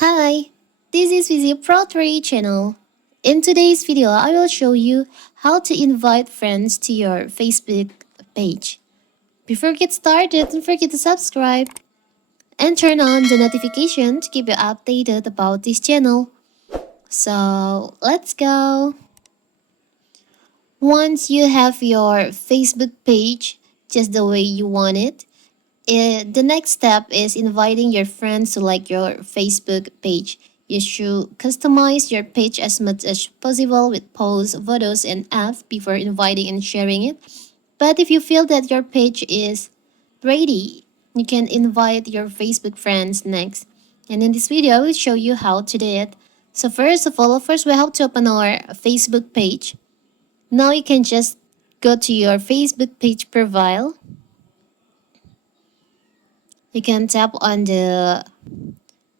Hi, this is Visit Pro 3 channel. In today's video, I will show you how to invite friends to your Facebook page. Before we get started, don't forget to subscribe and turn on the notification to keep you updated about this channel. So, let's go. Once you have your Facebook page just the way you want it, the next step is inviting your friends to like your Facebook page. You should customize your page as much as possible with posts, photos, and apps before inviting and sharing it. But if you feel that your page is ready, you can invite your Facebook friends next. And in this video, I will show you how to do it. So first of all, first we have to open our Facebook page. Now you can just go to your Facebook page profile. You can tap on the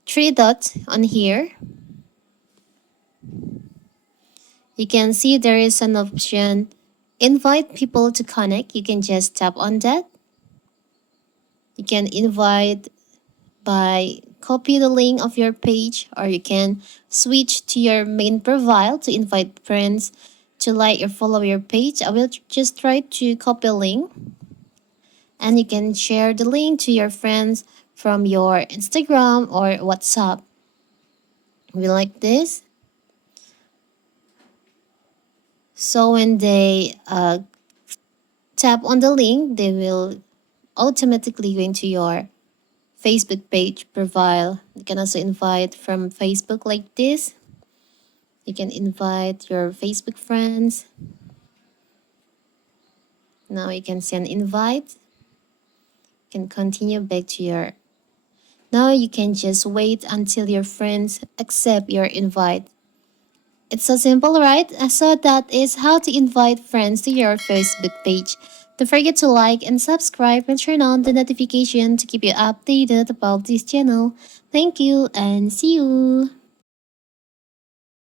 three dots on here. You can see there is an option invite people to connect. You can just tap on that. You can invite by copy the link of your page, or you can switch to your main profile to invite friends to like or follow your page. I will just try to copy a link, and you can share the link to your friends from your Instagram or WhatsApp. We like this. So when they tap on the link, they will automatically go into your Facebook page profile. You can also invite from Facebook like this. You can invite your Facebook friends. Now you can send invite. You can continue back to your. Now you can just wait until your friends accept your invite. It's so simple, right? So that is how to invite friends to your Facebook page. Don't forget to like and subscribe and turn on the notification to keep you updated about this channel. Thank you and see you!